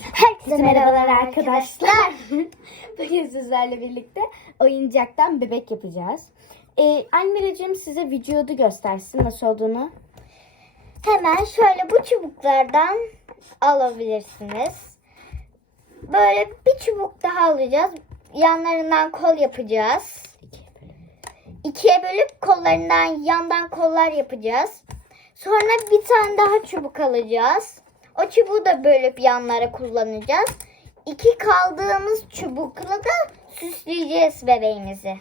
Herkese merhabalar arkadaşlar. Bugün sizlerle birlikte oyuncaktan bebek yapacağız. Ee, Almiracığım size vücudu göstersin nasıl olduğunu. Hemen şöyle bu çubuklardan alabilirsiniz. Böyle bir çubuk daha alacağız. Yanlarından kol yapacağız. İkiye bölüp kollarından yandan kollar yapacağız. Sonra bir tane daha çubuk alacağız. O çubuğu da bölüp yanlara kullanacağız. İki kaldığımız çubukla da süsleyeceğiz bebeğimizi.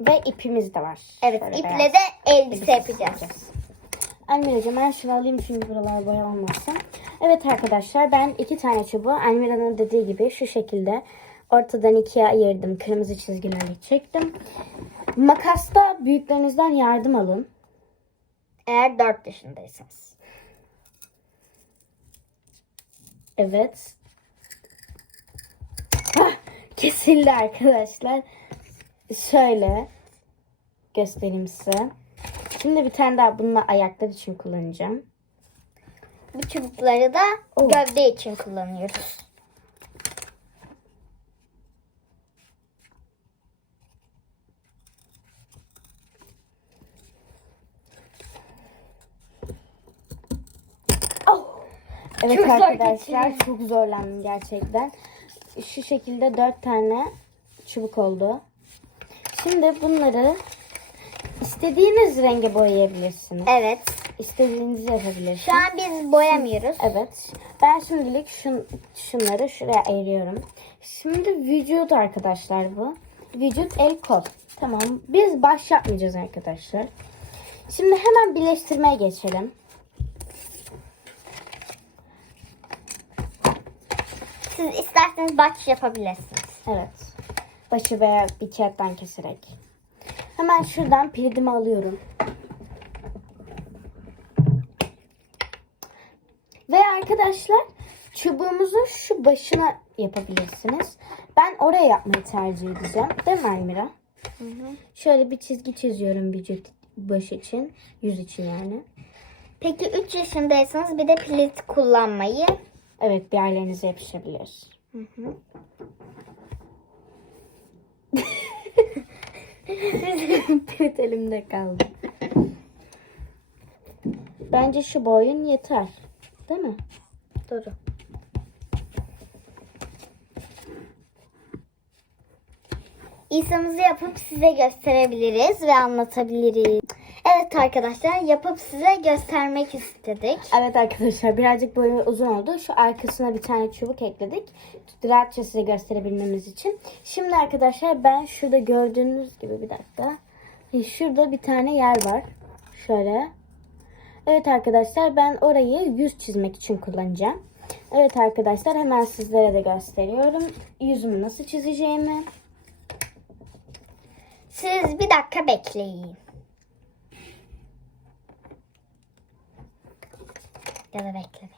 Ve ipimiz de var. Evet Şöyle iple beyaz. de elbise yapacağız. Almiracığım ben şunu alayım çünkü buralar boya olmasın. Evet arkadaşlar ben iki tane çubuğu Almira'nın dediği gibi şu şekilde ortadan ikiye ayırdım. Kırmızı çizgilerle çektim. Makasta büyüklerinizden yardım alın. Eğer 4 yaşındaysanız. Evet. Hah, kesildi arkadaşlar. Şöyle göstereyim size. Şimdi bir tane daha bununla ayaklar için kullanacağım. Bu çubukları da Oh. gövde için kullanıyoruz. Evet Çok zor arkadaşlar geçiyor. çok zorlandım gerçekten. Şu şekilde dört tane çubuk oldu. Şimdi bunları istediğiniz renge boyayabilirsiniz. Evet. İstediğinizi yapabilirsiniz. Şu an biz boyamıyoruz. Evet. Ben şimdilik şun, şunları şuraya ayırıyorum. Şimdi vücut arkadaşlar bu. Vücut el kol. Tamam. Biz baş yapmayacağız arkadaşlar. Şimdi hemen birleştirmeye geçelim. Siz isterseniz baş yapabilirsiniz. Evet. Başı veya bir kağıttan keserek. Hemen şuradan piridimi alıyorum. Ve arkadaşlar çubuğumuzu şu başına yapabilirsiniz. Ben oraya yapmayı tercih edeceğim. Değil mi Almira? Şöyle bir çizgi çiziyorum vücut baş için. Yüz için yani. Peki 3 yaşındaysanız bir de pilit kullanmayı. Evet bir aileenize yapışabilir. evet elimde kaldı. Bence şu boyun yeter. Değil mi? Doğru. İsa'mızı yapıp size gösterebiliriz ve anlatabiliriz. Evet arkadaşlar yapıp size göstermek istedik. Evet arkadaşlar birazcık boyu uzun oldu. Şu arkasına bir tane çubuk ekledik. Rahatça size gösterebilmemiz için. Şimdi arkadaşlar ben şurada gördüğünüz gibi bir dakika. Şurada bir tane yer var. Şöyle. Evet arkadaşlar ben orayı yüz çizmek için kullanacağım. Evet arkadaşlar hemen sizlere de gösteriyorum. Yüzümü nasıl çizeceğimi. Siz bir dakika bekleyin. Ya da bekleyin.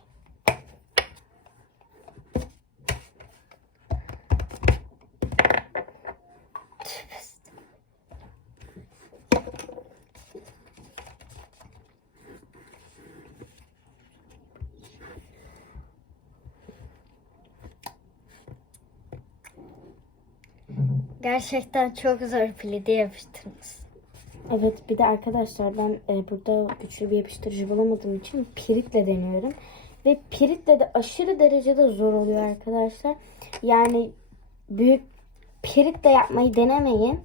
Gerçekten çok zor pilidi yapıştınız. Evet bir de arkadaşlar ben e, burada güçlü bir yapıştırıcı bulamadığım için piritle deniyorum. Ve piritle de aşırı derecede zor oluyor arkadaşlar. Yani büyük piritle yapmayı denemeyin.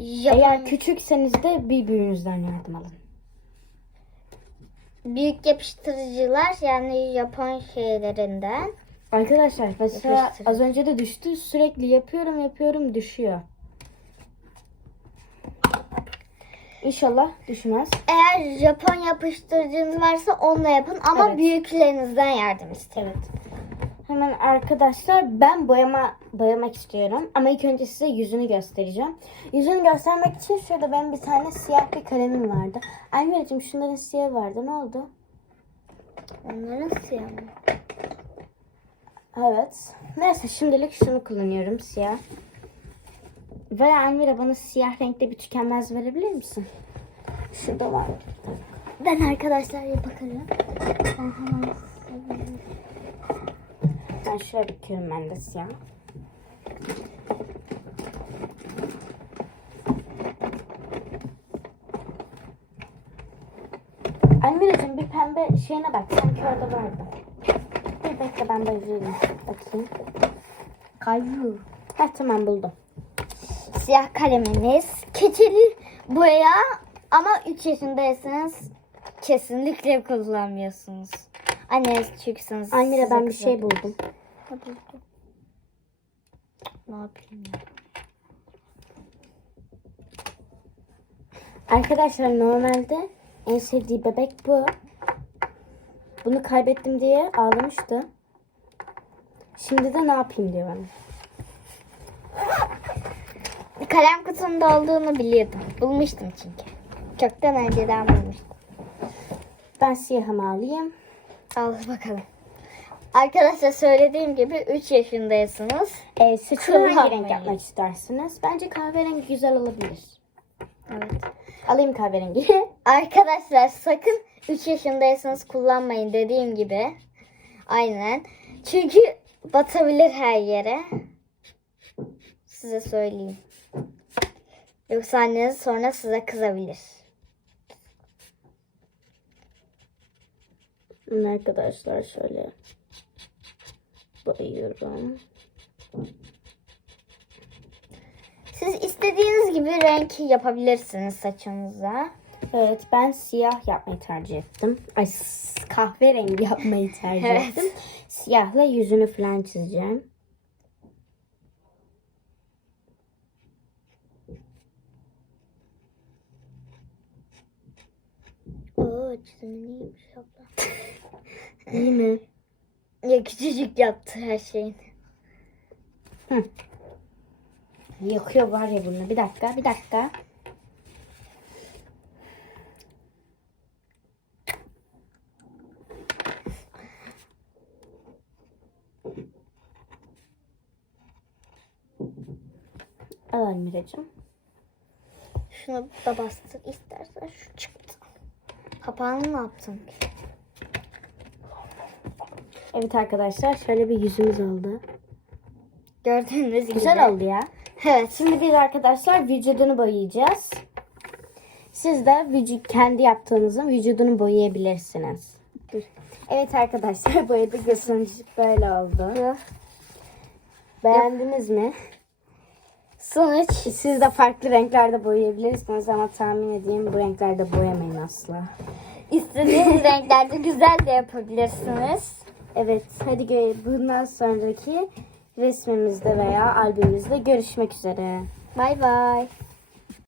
Japon, Eğer küçükseniz de bir büyüğünüzden yardım alın. büyük yapıştırıcılar yani Japon şeylerinden. Arkadaşlar mesela az önce de düştü. Sürekli yapıyorum yapıyorum düşüyor. İnşallah düşmez. Eğer Japon yapıştırıcınız varsa onunla yapın ama Evet. büyüklerinizden yardım isteyin. Evet. Hemen arkadaşlar ben boyama boyamak istiyorum. Ama ilk önce size yüzünü göstereceğim. Yüzünü göstermek için şurada benim bir tane siyah bir kalemim vardı. Almiracığım şunların siyahı vardı. Ne oldu? Onların siyahı. Evet. Neyse şimdilik şunu kullanıyorum siyah. Ve Almira bana siyah renkte bir tükenmez verebilir misin? Şurada var. Ben arkadaşlar bakarım. Ben hemen Ben şöyle bakıyorum ben de siyah. Almiracığım bir pembe şeyine bak. Sanki orada vardı. Bir bekle ben bakayım. Bakayım. Kayu. Ha tamam buldum. Siyah kalemimiz. Keçeli boya ama 3 yaşındaysanız kesinlikle kullanmıyorsunuz. Anneniz çünkü Almira ben bir şey buldum. Ne yapayım ya? Arkadaşlar normalde en sevdiği bebek bu. Bunu kaybettim diye ağlamıştı. Şimdi de ne yapayım diyor bana. Kalem kutumda olduğunu biliyordum. Bulmuştum çünkü. Çoktan önceden bulmuştum. Ben siyahımı alayım. Al bakalım. Arkadaşlar söylediğim gibi 3 yaşındaysanız Ee, saçını hangi renk yapmak istersiniz? Bence kahverengi güzel olabilir. Evet. Alayım kahverengi. Arkadaşlar sakın 3 yaşındaysanız kullanmayın dediğim gibi. Aynen. Çünkü batabilir her yere. Size söyleyeyim. Yoksa anneniz sonra size kızabilir. Arkadaşlar şöyle boyuyorum. Siz istediğiniz gibi renk yapabilirsiniz saçınıza. Evet ben siyah yapmayı tercih ettim. Ay kahverengi yapmayı tercih Evet. ettim. Siyahla yüzünü falan çizeceğim. Oo çizimin iyiymiş abla. İyi mi? Ya küçücük yaptı her şeyini. Yakıyor var ya bunu. Bir dakika, bir dakika. Al Almiracığım. Şunu da bastır istersen şu çıktı. Kapağını ne yaptın? Evet arkadaşlar şöyle bir yüzümüz oldu. Gördüğünüz gibi. Güzel oldu ya. Evet. Şimdi biz arkadaşlar vücudunu boyayacağız. Siz de vücut, kendi yaptığınızın vücudunu boyayabilirsiniz. Evet arkadaşlar boyadık sonuç böyle oldu. Beğendiniz mi? Sonuç Siz de farklı renklerde boyayabilirsiniz ama tahmin edeyim bu renklerde boyamayın asla. istediğiniz renklerde güzel de yapabilirsiniz. Evet hadi bundan sonraki resmimizde veya albümümüzde görüşmek üzere. Bay bay.